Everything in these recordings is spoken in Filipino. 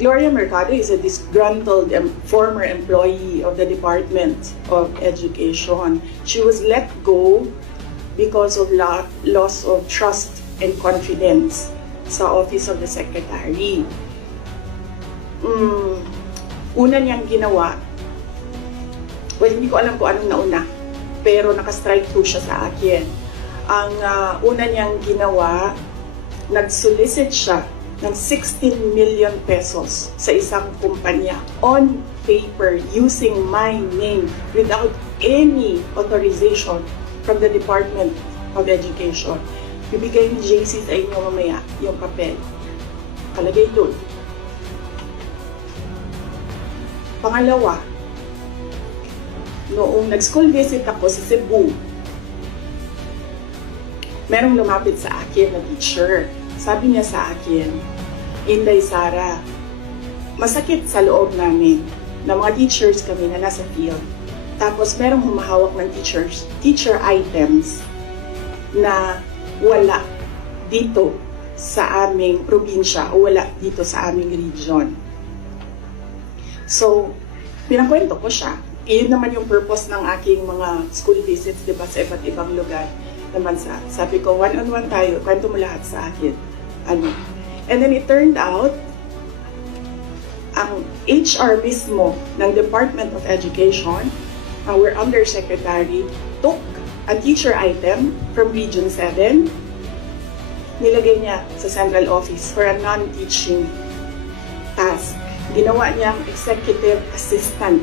Gloria Mercado is a disgruntled former employee of the Department of Education. She was let go because of loss of trust and confidence sa Office of the Secretary. Una niyang ginawa, well, hindi ko alam kung anong nauna, pero naka-strike to siya sa akin. Ang una niyang ginawa, nag-solicit siya ng 16 million pesos sa isang kumpanya on paper using my name without any authorization from the Department of Education. Bibigay ni JC sa inyo mamaya yung papel. Kalagay doon. Pangalawa, noong nag-school visit ako sa Cebu, merong lumapit sa akin na teacher. Sabi niya sa akin, Inday Sara, masakit sa loob namin na mga teachers kami na nasa field. Tapos merong humahawak ng teacher items na wala dito sa aming probinsya o wala dito sa aming region. So, pinakwento ko siya. Iyon naman yung purpose ng aking mga school visits, diba, sa iba't ibang lugar ng bansa. Sabi ko, one-on-one tayo, kwento mo lahat sa akin. And then it turned out, ang HR mismo ng Department of Education, our Undersecretary, took a teacher item from Region 7, nilagay niya sa central office for a non-teaching task. Ginawa niyang executive assistant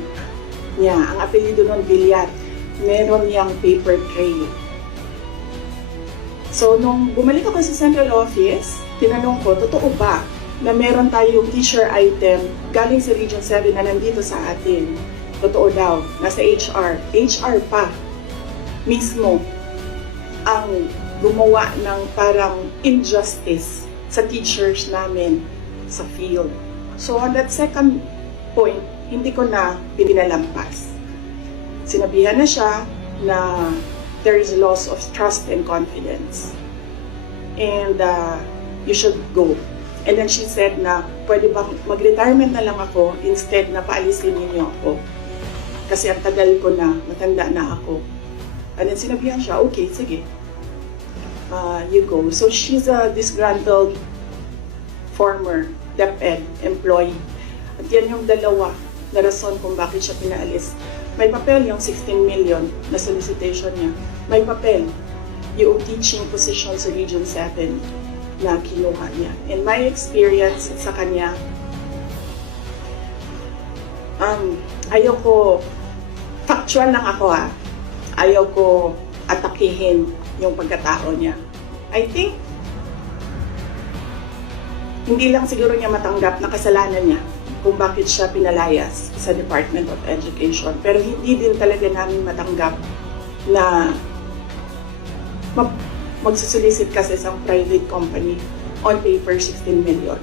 niya. Ang apelido nun, Villar. Meron niyang paper trail. So, nung bumalik ako sa central office, tinanong ko, totoo ba na meron tayong teacher item galing sa Region 7 na nandito sa atin? Totoo daw, nasa HR. HR pa mismo ang gumawa ng parang injustice sa teachers namin sa field. So, on that second point, hindi ko na pinalampas. Sinabihan na siya na there is loss of trust and confidence. And you should go. And then she said na, pwede bang mag-retirement na lang ako instead na paalisin ninyo ako. Kasi ang tagal ko na, matanda na ako. And then sinabihan siya, okay, sige. You go. So she's a disgruntled former DepEd employee. At yan yung dalawa na rason kung bakit siya pinaalis. May papel yung 16 million na solicitation niya. May papel yung teaching position sa Region 7 na kinuha niya. In my experience sa kanya, ayoko, factual lang ako ayoko atakihin yung pagkatao niya. I think, hindi lang siguro niya matanggap na kasalanan niya kung bakit siya pinalayas sa Department of Education. Pero hindi din talaga namin matanggap na magsusolicit ka sa isang private company on paper 16 million.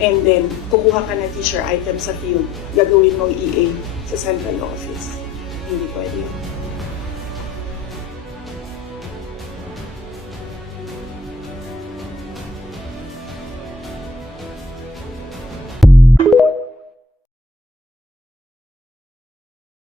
And then, kukuha ka ng teacher item sa field, gagawin mong EA sa central office. Hindi pwede yun.